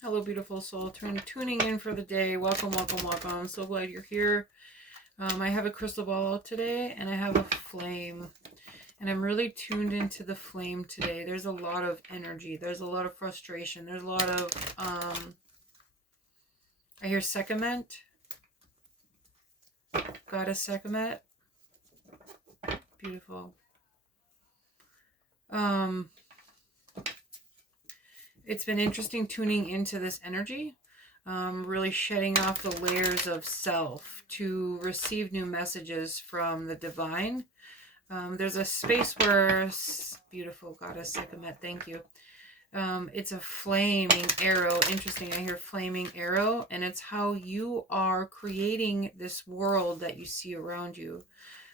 Hello, beautiful soul. Tuning in for the day. Welcome, welcome, welcome. I'm so glad you're here. I have a crystal ball out today, and I have a flame. And I'm really tuned into the flame today. There's a lot of energy. There's a lot of frustration. There's a lot of, I hear Sekamit. Goddess Sekamit. Beautiful. It's been interesting tuning into this energy. Really shedding off the layers of self to receive new messages from the divine. There's a space where, beautiful Goddess Sekhmet, thank you. It's a flaming arrow. Interesting, I hear flaming arrow, and it's how you are creating this world that you see around you.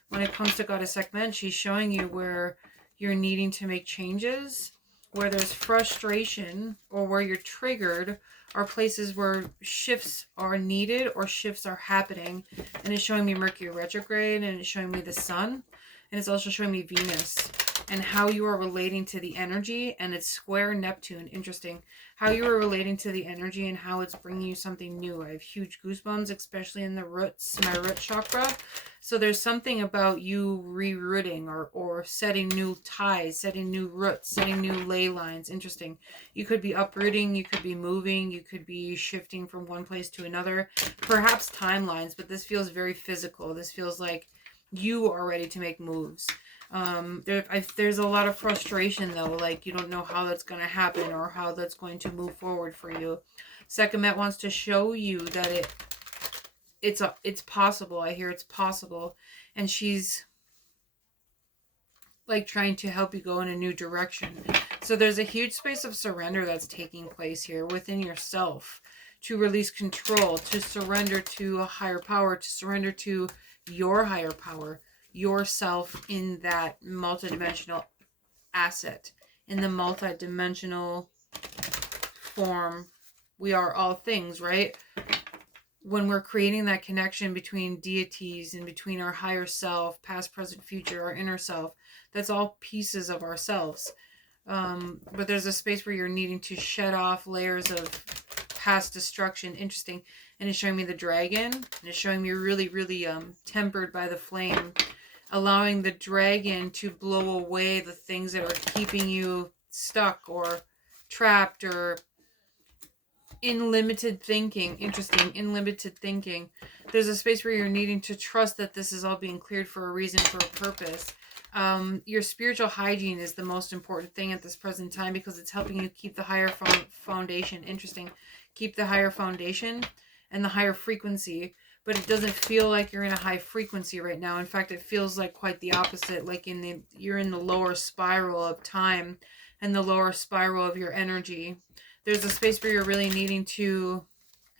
When it comes to Goddess Sekhmet, she's showing you where you're needing to make changes, where there's frustration, or where you're triggered, are places where shifts are needed or shifts are happening. And it's showing me Mercury retrograde, and it's showing me the sun, and it's also showing me Venus and how you are relating to the energy, and it's square Neptune. Interesting how you are relating to the energy and how it's bringing you something new. I have huge goosebumps, especially in the roots, my root chakra. So there's something about you rerooting or setting new ties, setting new roots, setting new ley lines. Interesting. You could be uprooting, you could be moving, you could be shifting from one place to another. Perhaps timelines, but this feels very physical. This feels like you are ready to make moves. There's a lot of frustration though, like you don't know how that's going to happen or how that's going to move forward for you. Sekhmet wants to show you that it's possible. I hear it's possible, and she's like trying to help you go in a new direction. So there's a huge space of surrender that's taking place here within yourself, to release control, to surrender to a higher power, to surrender to your higher power, yourself in that multidimensional asset, in the multidimensional form. We are all things, right? When we're creating that connection between deities and between our higher self, past, present, future, our inner self, that's all pieces of ourselves. But there's a space where you're needing to shed off layers of past destruction. Interesting. And it's showing me the dragon, and it's showing me really, really tempered by the flame, allowing the dragon to blow away the things that are keeping you stuck or trapped or in limited thinking. Interesting. In limited thinking. There's a space where you're needing to trust that this is all being cleared for a reason, for a purpose. Your spiritual hygiene is the most important thing at this present time, because it's helping you keep the higher foundation. Interesting. Keep the higher foundation and the higher frequency, but it doesn't feel like you're in a high frequency right now. In fact, it feels like quite the opposite, like you're in the lower spiral of time and the lower spiral of your energy. There's a space where you're really needing to,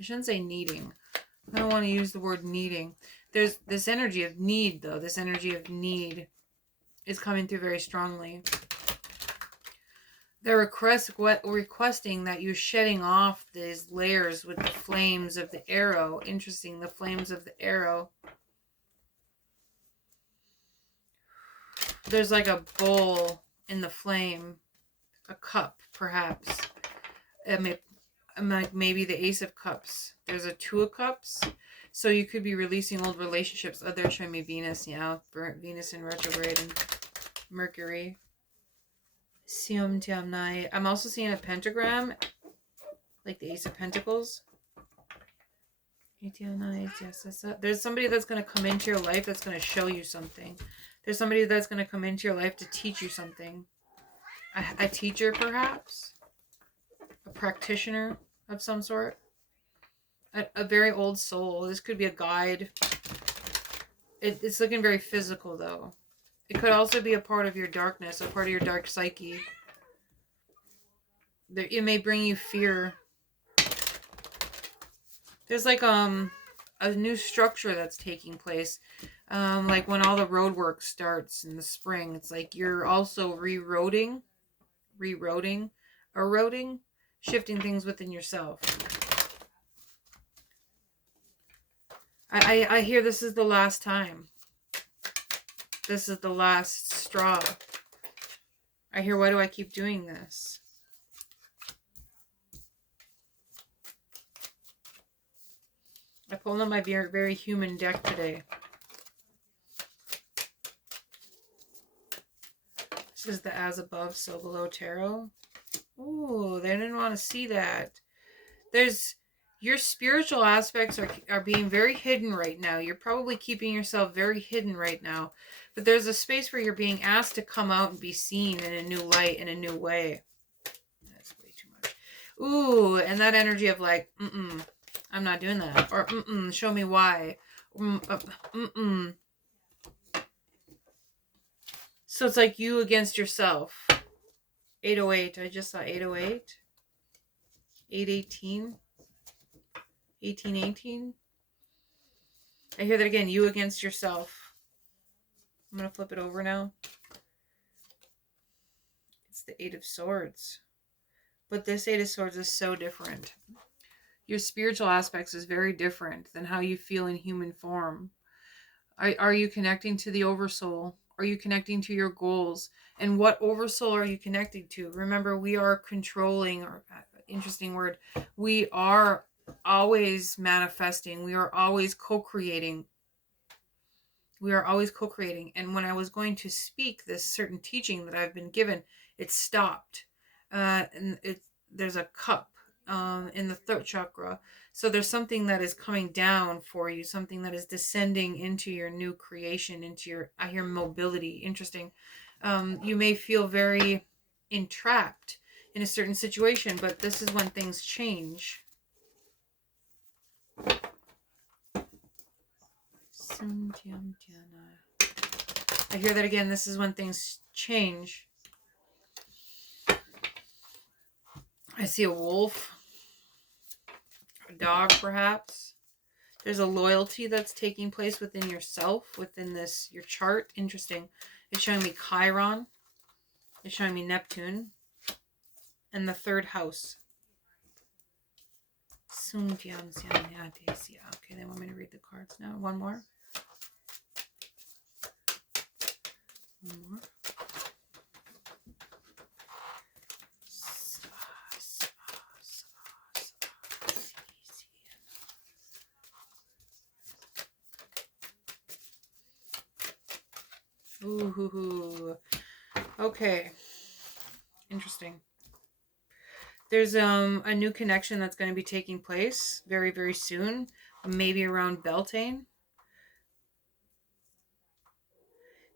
I shouldn't say needing, I don't want to use the word needing. There's this energy of need, though. This energy of need is coming through very strongly. They're requesting that you're shedding off these layers with the flames of the arrow. Interesting, the flames of the arrow. There's like a bowl in the flame, a cup, perhaps. Maybe the Ace of Cups. There's a Two of Cups. So you could be releasing old relationships. Oh, they're showing me Venus, Venus in retrograde and Mercury. Siom Tiam Nai. I'm also seeing a pentagram, like the Ace of Pentacles. There's somebody that's going to come into your life that's going to show you something. There's somebody that's going to come into your life to teach you something. A teacher, perhaps. A practitioner of some sort. A very old soul. This could be a guide. It's looking very physical, though. It could also be a part of your darkness, a part of your dark psyche. It may bring you fear. There's like a new structure that's taking place. Like when all the road work starts in the spring, it's like you're also eroding, shifting things within yourself. I hear this is the last time. This is the last straw. I hear, why do I keep doing this? pulling up my very, very human deck today. This is the As Above, So Below Tarot. Ooh, they didn't want to see that. There's... Your spiritual aspects are being very hidden right now. You're probably keeping yourself very hidden right now. But there's a space where you're being asked to come out and be seen in a new light, in a new way. That's way too much. Ooh, and that energy of like, I'm not doing that. Or, show me why. So it's like you against yourself. 808. I just saw 808. 818. 1818. I hear that again. You against yourself. I'm going to flip it over now. It's the 8 of Swords. But this 8 of Swords is so different. Your spiritual aspects is very different than how you feel in human form. Are you connecting to the oversoul? Are you connecting to your goals? And what oversoul are you connecting to? Remember, we are controlling, or interesting word, we are always manifesting. We are always co-creating. We are always co-creating. And when I was going to speak this certain teaching that I've been given, it stopped. And there's a cup in the throat chakra. So there's something that is coming down for you, something that is descending into your new creation, into your, I hear mobility. Interesting. You may feel very entrapped in a certain situation, but this is when things change. I hear that again. This is when things change. I see a wolf, a dog perhaps. There's a loyalty that's taking place within yourself, within this, your chart. Interesting. It's showing me Chiron. It's showing me Neptune. And the 3rd house. Okay, they want me to read the cards now. One more. One more. Ooh. Okay. Interesting. There's a new connection that's going to be taking place very, very soon. Maybe around Beltane.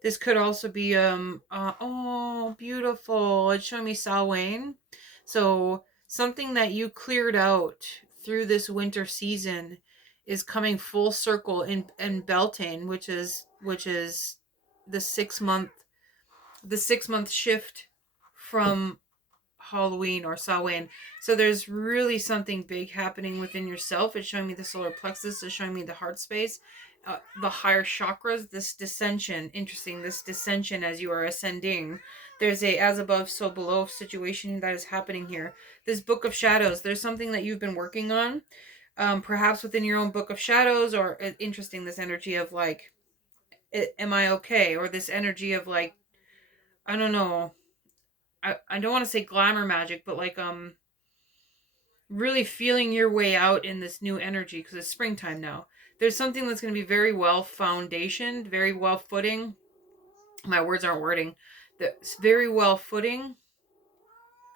This could also be oh, beautiful. It's showing me Samhain. So something that you cleared out through this winter season is coming full circle in Beltane, which is the 6-month shift from Halloween or Samhain. So there's really something big happening within yourself. It's showing me the solar plexus. It's showing me the heart space, the higher chakras, this dissension. Interesting, this dissension as you are ascending. There's a as above, so below situation that is happening here. This book of shadows, there's something that you've been working on, perhaps within your own book of shadows, or interesting, this energy of like, am I okay? Or this energy of like, I don't know, I don't want to say glamour magic, but like really feeling your way out in this new energy, because it's springtime now. There's something that's going to be very well foundationed, very well footing. My words aren't wording. That's very well footing,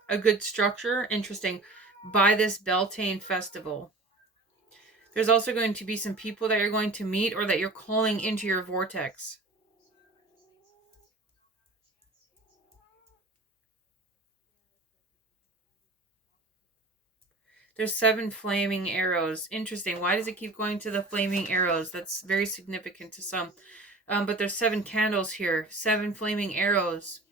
a good structure, interesting, by this Beltane festival. There's also going to be some people that you're going to meet or that you're calling into your vortex. There's 7 flaming arrows. Interesting. Why does it keep going to the flaming arrows? That's very significant to some. But there's 7 candles here. 7 flaming arrows.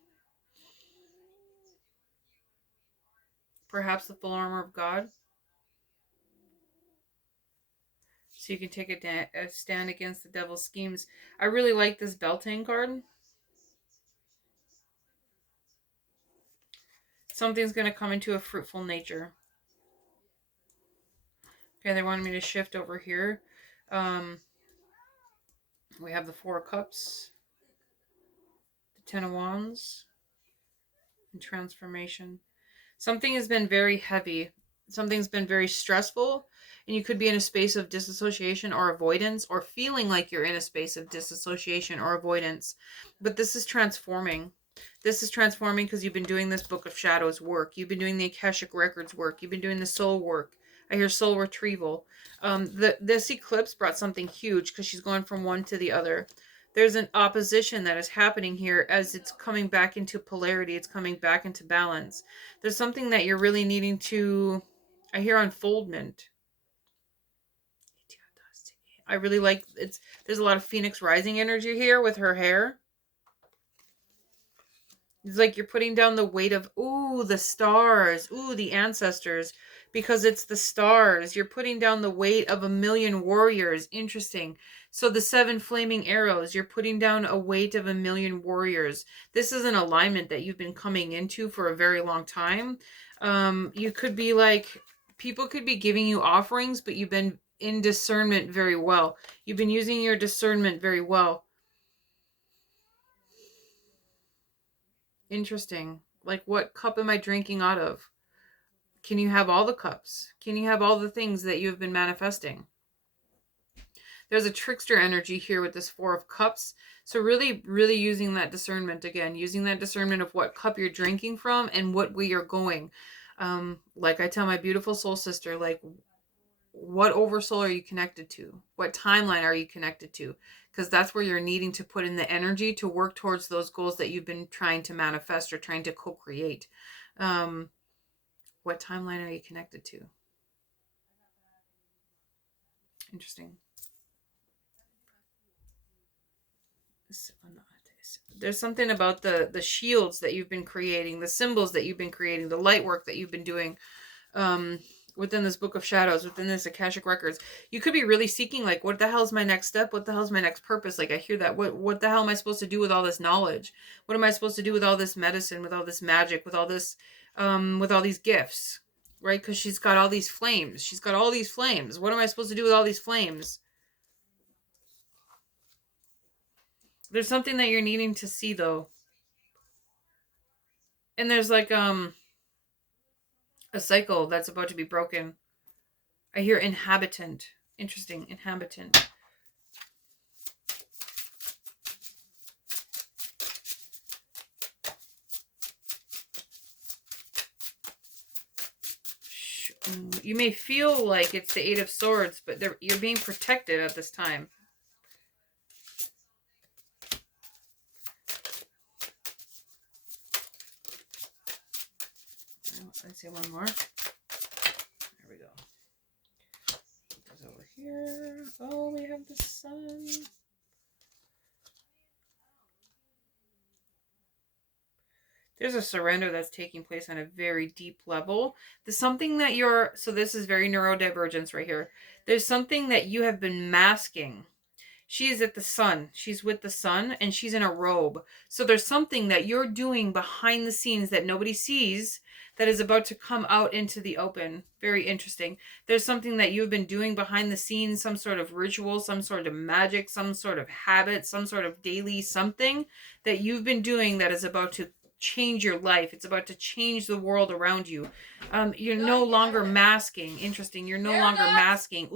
Perhaps the full armor of God. So you can take a stand against the devil's schemes. I really like this Beltane card. Something's going to come into a fruitful nature. Okay, they wanted me to shift over here. We have the 4 of Cups, the 10 of Wands, and transformation. Something has been very heavy. Something's been very stressful, and you could be in a space of disassociation or avoidance, or feeling like you're in a space of disassociation or avoidance. But this is transforming. This is transforming because you've been doing this Book of Shadows work. You've been doing the Akashic Records work. You've been doing the soul work. I hear soul retrieval. This eclipse brought something huge because she's going from one to the other. There's an opposition that is happening here as it's coming back into polarity. It's coming back into balance. There's something that you're really needing to... I hear unfoldment. I really like it's. There's a lot of Phoenix Rising energy here with her hair. It's like you're putting down the weight of, ooh, the stars, ooh, the ancestors, because it's the stars. You're putting down the weight of 1,000,000 warriors. Interesting. So the 7 flaming arrows, you're putting down a weight of 1,000,000 warriors. This is an alignment that you've been coming into for a very long time. You could be like, people could be giving you offerings, but you've been in discernment very well. You've been using your discernment very well. Interesting. Like, what cup am I drinking out of? Can you have all the cups? Can you have all the things that you've been manifesting? There's a trickster energy here with this 4 of Cups. So really, really using that discernment again. Using that discernment of what cup you're drinking from and what way you're going. Like I tell my beautiful soul sister, like, what oversoul are you connected to? What timeline are you connected to? Because that's where you're needing to put in the energy to work towards those goals that you've been trying to manifest or trying to co-create. What timeline are you connected to? Interesting. There's something about the shields that you've been creating, the symbols that you've been creating, the light work that you've been doing. Within this Book of Shadows, within this Akashic Records, you could be really seeking, like, what the hell is my next step? What the hell is my next purpose? Like, I hear that. What the hell am I supposed to do with all this knowledge? What am I supposed to do with all this medicine, with all this magic, with all this, with all these gifts, right? Because she's got all these flames. She's got all these flames. What am I supposed to do with all these flames? There's something that you're needing to see, though. And there's, like, a cycle that's about to be broken. I hear inhabitant. Interesting. Inhabitant. You may feel like it's the 8 of Swords, but you're being protected at this time. Let's say one more. There we go. It goes over here. Oh, we have the sun. There's a surrender that's taking place on a very deep level. There's something that so this is very neurodivergence right here. There's something that you have been masking. She is at the sun. She's with the sun, and she's in a robe. So there's something that you're doing behind the scenes that nobody sees that is about to come out into the open. Very interesting. There's something that you've been doing behind the scenes, some sort of ritual, some sort of magic, some sort of habit, some sort of daily something that you've been doing that is about to change your life. It's about to change the world around you. You're no longer masking. Interesting. You're no longer masking.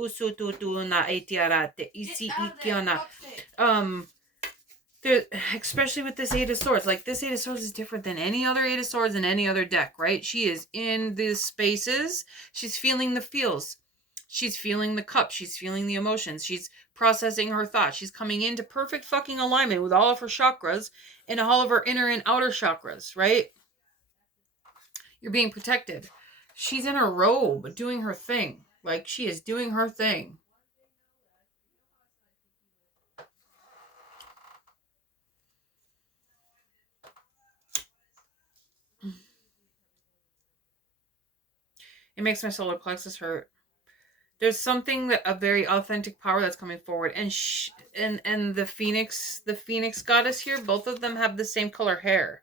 Especially with this 8 of Swords. Like, this 8 of Swords is different than any other 8 of Swords in any other deck, right? She is in these spaces. She's feeling the feels. She's feeling the cup. She's feeling the emotions. She's processing her thoughts. She's coming into perfect fucking alignment with all of her chakras and all of her inner and outer chakras, right? You're being protected. She's in her robe doing her thing. Like, she is doing her thing. It makes my solar plexus hurt. There's something that a very authentic power that's coming forward, and the phoenix goddess here, both of them have the same color hair.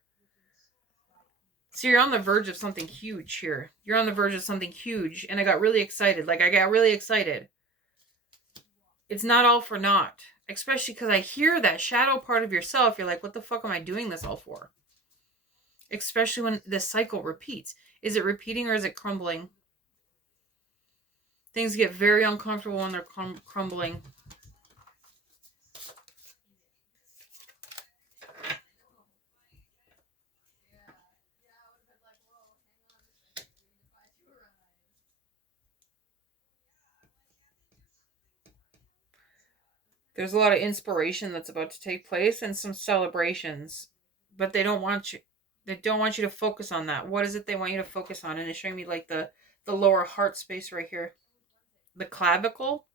So you're on the verge of something huge here. You're on the verge of something huge, and I got really excited. Like, I got really excited. It's not all for naught, especially because I hear that shadow part of yourself. You're like, what the fuck am I doing this all for? Especially when the cycle repeats. Is it repeating or is it crumbling? Things get very uncomfortable when they're crumbling. There's a lot of inspiration that's about to take place and some celebrations, but they don't want you. They don't want you to focus on that. What is it they want you to focus on? And it's showing me like the lower heart space right here, the clavicle.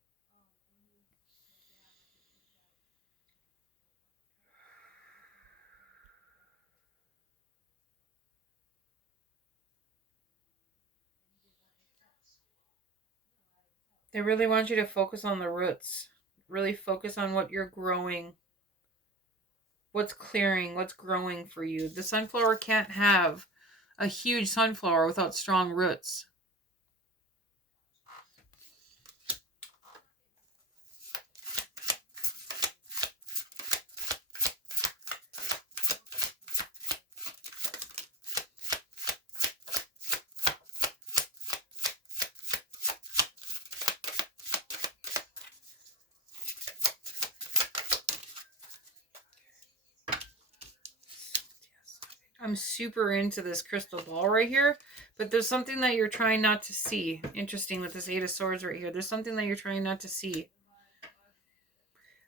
They really want you to focus on the roots. Really focus on what you're growing, what's clearing, what's growing for you. The sunflower can't have a huge sunflower without strong roots. I'm super into this crystal ball right here, but there's something that you're trying not to see. Interesting with this Eight of Swords right here. There's something that you're trying not to see.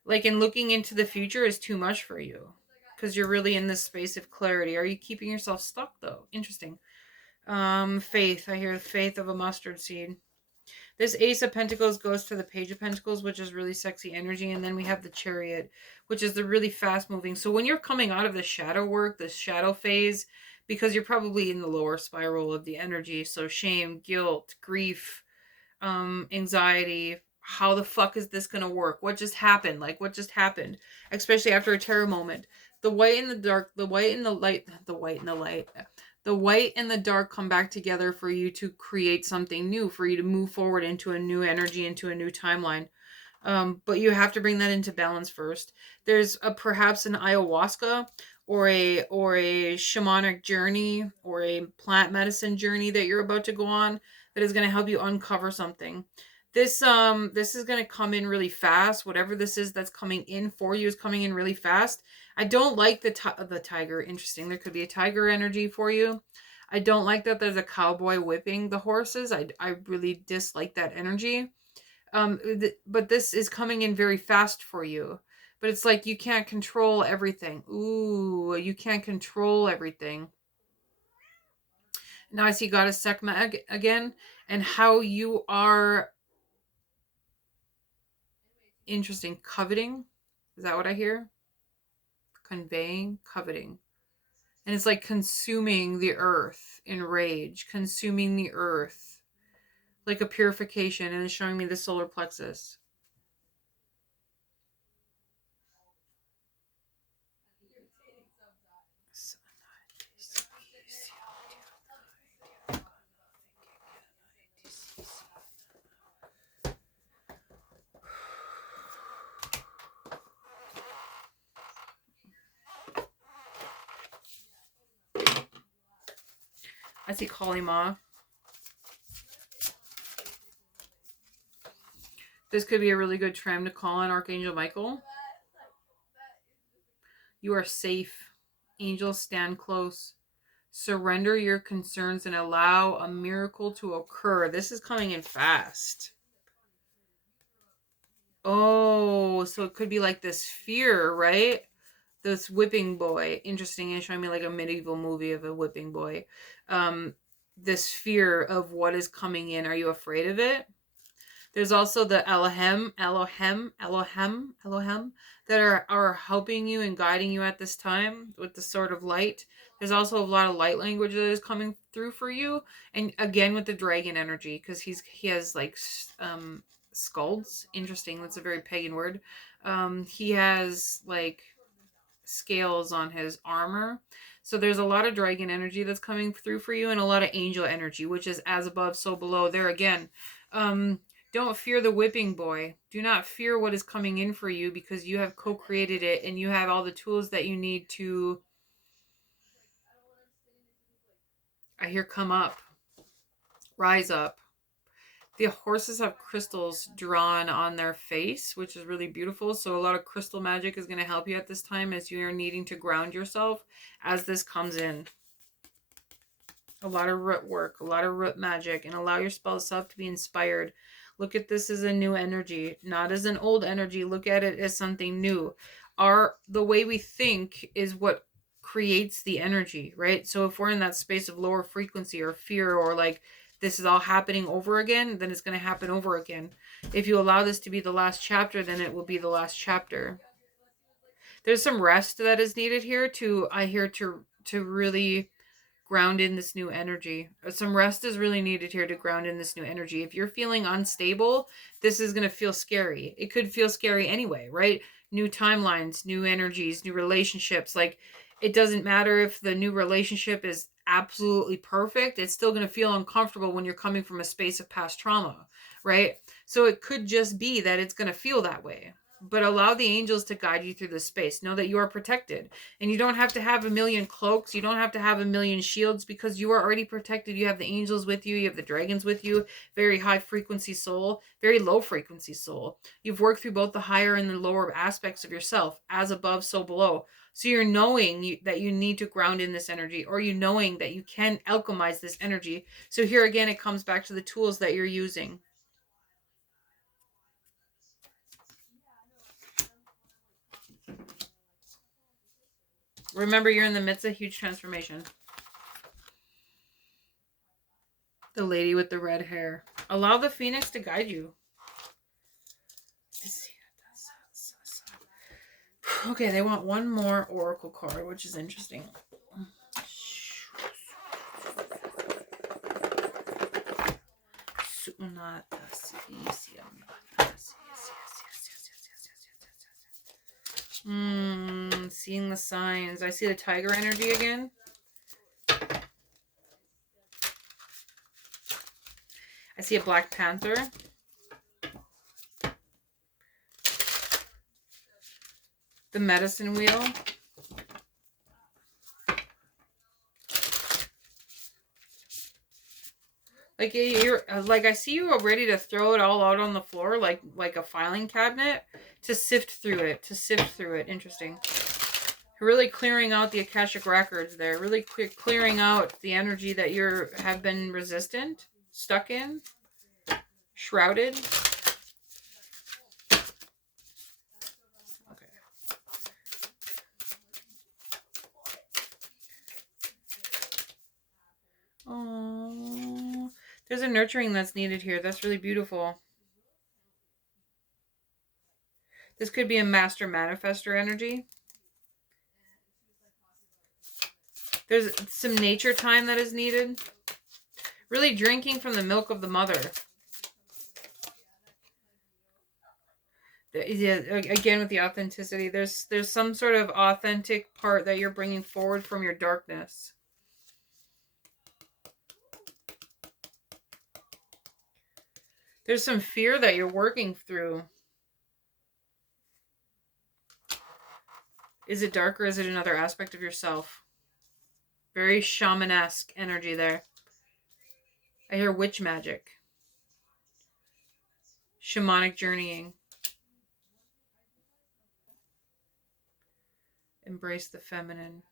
Like, in looking into the future is too much for you because you're really in this space of clarity. Are you keeping yourself stuck though? Interesting. Faith. I hear the faith of a mustard seed. This Ace of Pentacles goes to the Page of Pentacles, which is really sexy energy. And then we have the Chariot, which is the really fast moving. So when you're coming out of the shadow work, the shadow phase, because you're probably in the lower spiral of the energy. So shame, guilt, grief, anxiety. How the fuck is this going to work? What just happened? Like, what just happened? Especially after a terror moment. The white and the dark, the white and the light, the white and the light. The white and the dark come back together for you to create something new, for you to move forward into a new energy, into a new timeline. But you have to bring that into balance first. There's perhaps an ayahuasca or a shamanic journey or a plant medicine journey that you're about to go on that is going to help you uncover something. This is going to come in really fast. Whatever this is that's coming in for you is coming in really fast. I don't like the tiger. Interesting. There could be a tiger energy for you. I don't like that there's a cowboy whipping the horses. I really dislike that energy. But this is coming in very fast for you. But it's like you can't control everything. Ooh, you can't control everything. Now I see Goddess Sekamit again, and how you are interesting. Coveting. Is that what I hear? Conveying, coveting. And it's like consuming the earth in rage, consuming the earth. Like a purification, and it's showing me the solar plexus. I see Kali Ma. This could be a really good time to call on Archangel Michael. You are safe. Angels, stand close. Surrender your concerns and allow a miracle to occur. This is coming in fast. Oh, so it could be like this fear, right? This whipping boy. Interesting. It's showing me like a medieval movie of a whipping boy. This fear of what is coming in. Are you afraid of it? There's also the Elohim that are helping you and guiding you at this time with the sword of light. There's also a lot of light language that is coming through for you, and again with the dragon energy, because he has like skulls. Interesting. That's a very pagan word. He has like scales on his armor. So there's a lot of dragon energy that's coming through for you, and a lot of angel energy, which is as above, so below. There again. Don't fear the whipping boy. Do not fear what is coming in for you, because you have co-created it and you have all the tools that you need to, I hear, come up, rise up. The horses have crystals drawn on their face, which is really beautiful. So a lot of crystal magic is going to help you at this time as you are needing to ground yourself as this comes in. A lot of root work, a lot of root magic, and allow your spell self to be inspired. Look at this as a new energy, not as an old energy. Look at it as something new. The way we think is what creates the energy, right? So if we're in that space of lower frequency or fear or like this is all happening over again, then it's going to happen over again. If you allow this to be the last chapter, then it will be the last chapter. There's some rest that is needed here to really ground in this new energy. Some rest is really needed here to ground in this new energy. If you're feeling unstable, this is going to feel scary. It could feel scary anyway, right? New timelines, new energies, new relationships. Like, it doesn't matter if the new relationship is absolutely perfect. It's still going to feel uncomfortable when you're coming from a space of past trauma, right? So it could just be that it's going to feel that way. But allow the angels to guide you through this space. Know that you are protected. And you don't have to have a million cloaks. You don't have to have a million shields because you are already protected. You have the angels with you. You have the dragons with you. Very high frequency soul. Very low frequency soul. You've worked through both the higher and the lower aspects of yourself. As above, so below. So you're knowing that you need to ground in this energy. Or you knowing that you can alchemize this energy. So here again, it comes back to the tools that you're using. Remember, you're in the midst of a huge transformation. The lady with the red hair. Allow the phoenix to guide you. Okay, they want one more oracle card, which is interesting. Seeing the signs. I see the tiger energy again. I see a black panther. The medicine wheel. Like you're like I see you ready to throw it all out on the floor like a filing cabinet to sift through it. Interesting. Really clearing out the Akashic records there. Really clearing out the energy that have been resistant, stuck in, shrouded. Okay. Oh, there's a nurturing that's needed here. That's really beautiful. This could be a master manifestor energy. There's some nature time that is needed. Really drinking from the milk of the mother. Yeah, again with the authenticity. There's some sort of authentic part that you're bringing forward from your darkness. There's some fear that you're working through. Is it dark or is it another aspect of yourself? Very shamanesque energy there. I hear witch magic. Shamanic journeying. Embrace the feminine.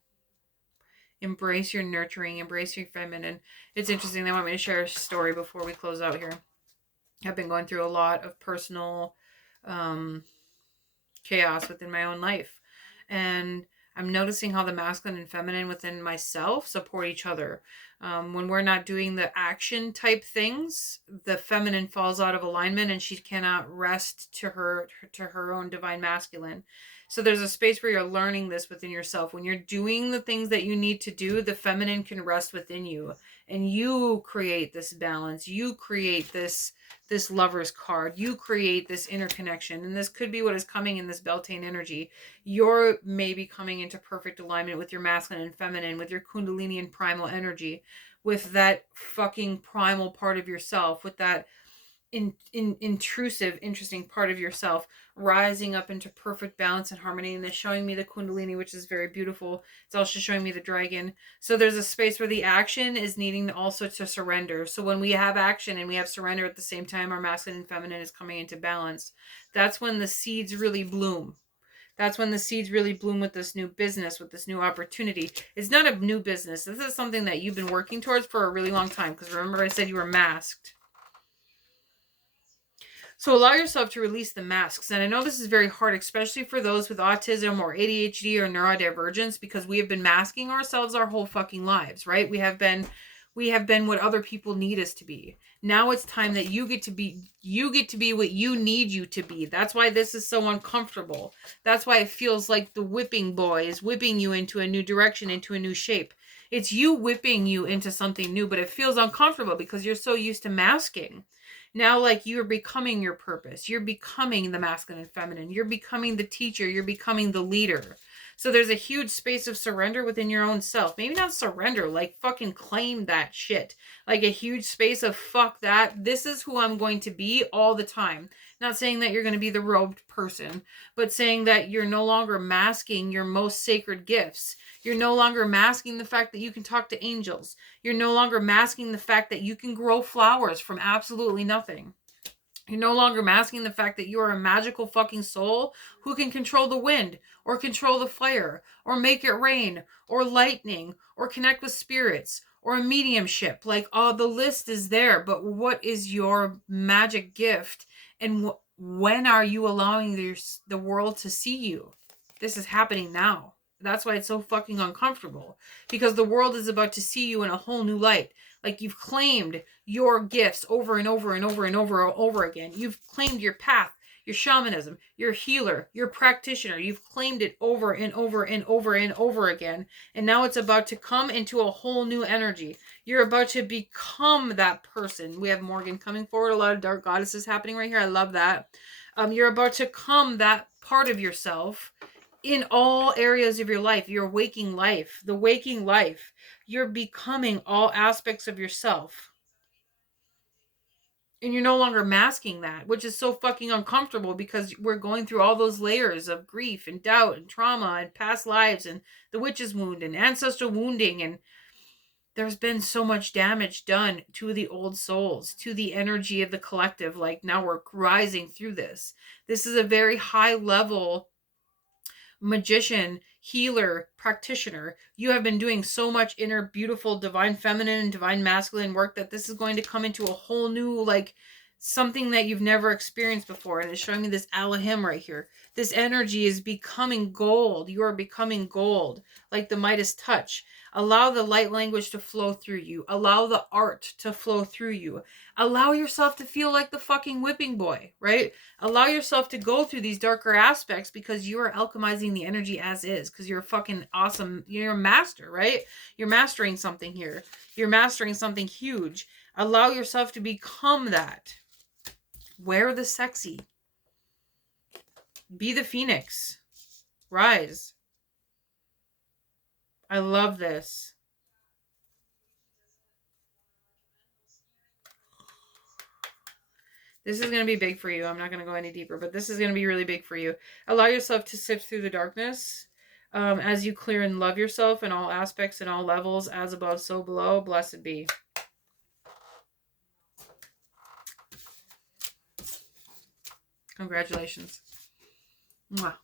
Embrace your nurturing. Embrace your feminine. It's interesting. They want me to share a story before we close out here. I've been going through a lot of personal chaos within my own life. And I'm noticing how the masculine and feminine within myself support each other. When we're not doing the action type things, the feminine falls out of alignment and she cannot rest to her own divine masculine. So there's a space where you're learning this within yourself. When you're doing the things that you need to do, the feminine can rest within you. And you create this balance. You create this lover's card. You create this interconnection. And this could be what is coming in this Beltane energy. You're maybe coming into perfect alignment with your masculine and feminine, with your Kundalini and primal energy, with that fucking primal part of yourself, with that intrusive, interesting part of yourself rising up into perfect balance and harmony. And it's showing me the Kundalini, which is very beautiful. It's also showing me the dragon. So there's a space where the action is needing also to surrender. So when we have action and we have surrender at the same time, our masculine and feminine is coming into balance. That's when the seeds really bloom. That's when the seeds really bloom with this new business, with this new opportunity. It's not a new business. This is something that you've been working towards for a really long time. Because remember I said you were masked. So allow yourself to release the masks. And I know this is very hard, especially for those with autism or ADHD or neurodivergence, because we have been masking ourselves our whole fucking lives, right? We have been what other people need us to be. Now it's time that you get to be what you need you to be. That's why this is so uncomfortable. That's why it feels like the whipping boy is whipping you into a new direction, into a new shape. It's you whipping you into something new, but it feels uncomfortable because you're so used to masking. Now, like, you're becoming your purpose. You're becoming the masculine and feminine. You're becoming the teacher. You're becoming the leader. So there's a huge space of surrender within your own self. Maybe not surrender, like fucking claim that shit. Like a huge space of fuck that. This is who I'm going to be all the time. Not saying that you're going to be the robed person, but saying that you're no longer masking your most sacred gifts. You're no longer masking the fact that you can talk to angels. You're no longer masking the fact that you can grow flowers from absolutely nothing. You're no longer masking the fact that you are a magical fucking soul who can control the wind or control the fire or make it rain or lightning or connect with spirits or a mediumship. Like, oh, the list is there, but what is your magic gift? And when are you allowing the world to see you? This is happening now. That's why it's so fucking uncomfortable, because the world is about to see you in a whole new light. Like, you've claimed your gifts over and over and over and over again. You've claimed your path, your shamanism, your healer, your practitioner. You've claimed it over and over and over and over again. And now it's about to come into a whole new energy. You're about to become that person. We have Morgan coming forward. A lot of dark goddesses happening right here. I love that. You're about to come that part of yourself in all areas of your life, your waking life, the waking life. You're becoming all aspects of yourself. And you're no longer masking that, which is so fucking uncomfortable, because we're going through all those layers of grief and doubt and trauma and past lives and the witch's wound and ancestral wounding. And there's been so much damage done to the old souls, to the energy of the collective. Like, now we're rising through this. This is a very high level magician, healer, practitioner. You have been doing so much inner, beautiful, divine feminine and divine masculine work that this is going to come into a whole new, like, something that you've never experienced before. And it's showing me this Alahim right here. This energy is becoming gold. You are becoming gold, like the Midas touch. Allow the light language to flow through you. Allow the art to flow through you. Allow yourself to feel like the fucking whipping boy, right? Allow yourself to go through these darker aspects, because you are alchemizing the energy as is, because you're fucking awesome. You're a master, right? You're mastering something here. You're mastering something huge. Allow yourself to become that. Wear the sexy. Be the phoenix. Rise. I love this. This is going to be big for you. I'm not going to go any deeper, but this is going to be really big for you. Allow yourself to sift through the darkness as you clear and love yourself in all aspects and all levels, as above, so below. Blessed be. Congratulations. Mwah.